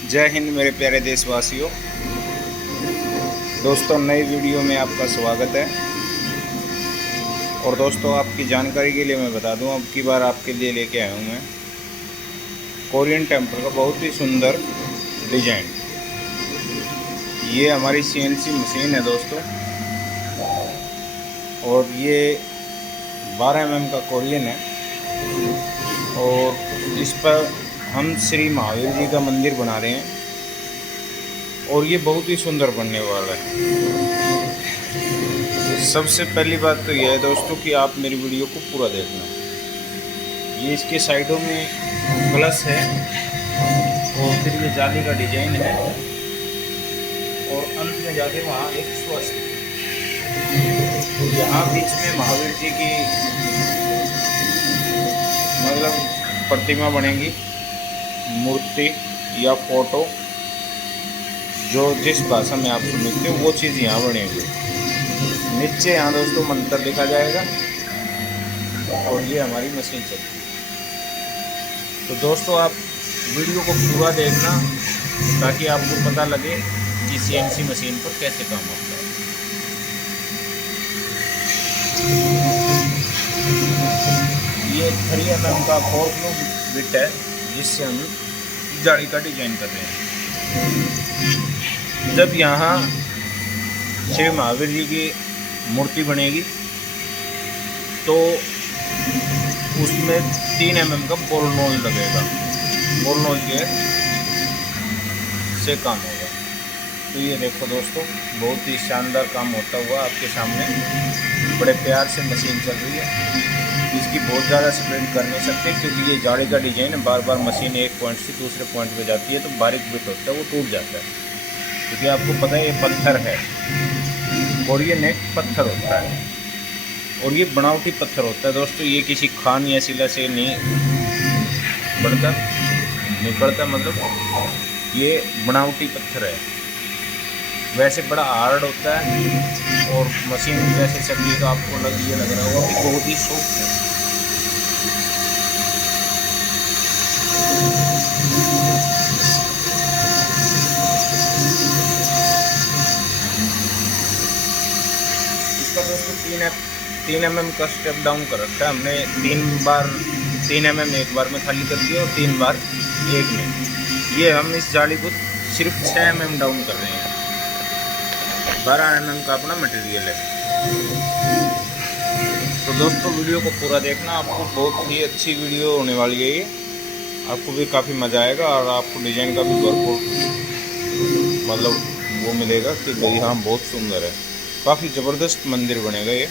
जय हिंद मेरे प्यारे देशवासियों। दोस्तों, नई वीडियो में आपका स्वागत है। और दोस्तों, आपकी जानकारी के लिए मैं बता दूं, अब की बार आपके लिए लेके आया हूं मैं कोरियन टेम्पल का बहुत ही सुंदर डिजाइन। ये हमारी सीएनसी मशीन है दोस्तों, और ये 12 mm का कोरियन है। और इस पर हम श्री महावीर जी का मंदिर बना रहे हैं, और ये बहुत ही सुंदर बनने वाला है। सबसे पहली बात तो यह है दोस्तों कि आप मेरी वीडियो को पूरा देखना। ये इसके साइडों में प्लस है, और फिर ये जाली का डिजाइन है, और अंत में जाके वहाँ एक स्वस्तिक, यहाँ बीच में महावीर जी की मतलब प्रतिमा बनेगी, मूर्ति या फोटो, जो जिस भाषा में आप सुनते हो वो चीज़ यहाँ बनेगी। नीचे यहाँ दोस्तों मंत्र लिखा जाएगा, और ये हमारी मशीन चलती है। तो दोस्तों, आप वीडियो को पूरा देखना ताकि आपको पता लगे कि सीएनसी मशीन पर कैसे काम होता है। ये 3 mm का 4 फ्लो बिट है, जिससे हम जाली का डिजाइन कर रहे हैं। जब यहाँ श्री महावीर जी की मूर्ति बनेगी तो उसमें 3 mm का बोलनोल लगेगा, बोलनोल के से काम होगा। तो ये देखो दोस्तों, बहुत ही शानदार काम होता हुआ आपके सामने बड़े प्यार से मशीन चल रही है। इसकी बहुत ज़्यादा स्प्रेड कर नहीं सकते, क्योंकि ये जाली का डिजाइन है। बार बार मशीन एक पॉइंट से दूसरे पॉइंट पे जाती है, तो बारीक बिट होता है, वो टूट जाता है। क्योंकि आपको पता है ये पत्थर है, और ये नेक पत्थर होता है, और ये बनावटी पत्थर होता है दोस्तों। ये किसी खान या शिला से नहीं बढ़ता निकलता, मतलब ये बनावटी पत्थर है। वैसे बड़ा हार्ड होता है, और मशीन जैसे चल रही है तो आपको ये लग रहा होगा कि बहुत ही सॉफ्ट है। इसका दोस्तों 3 mm का स्टेप डाउन कर रखा है हमने। 3 mm एक बार में खाली कर दिया, और 3 बार एक में। ये हम इस जाली को सिर्फ 6 mm डाउन कर रहे हैं। 12 mm का अपना मटेरियल है। तो दोस्तों, वीडियो को पूरा देखना, आपको बहुत ही अच्छी वीडियो होने वाली है ये। आपको भी काफ़ी मज़ा आएगा, और आपको डिज़ाइन का भी भरपूर मतलब वो मिलेगा कि भाई हाँ, बहुत सुंदर है। काफ़ी ज़बरदस्त मंदिर बनेगा ये।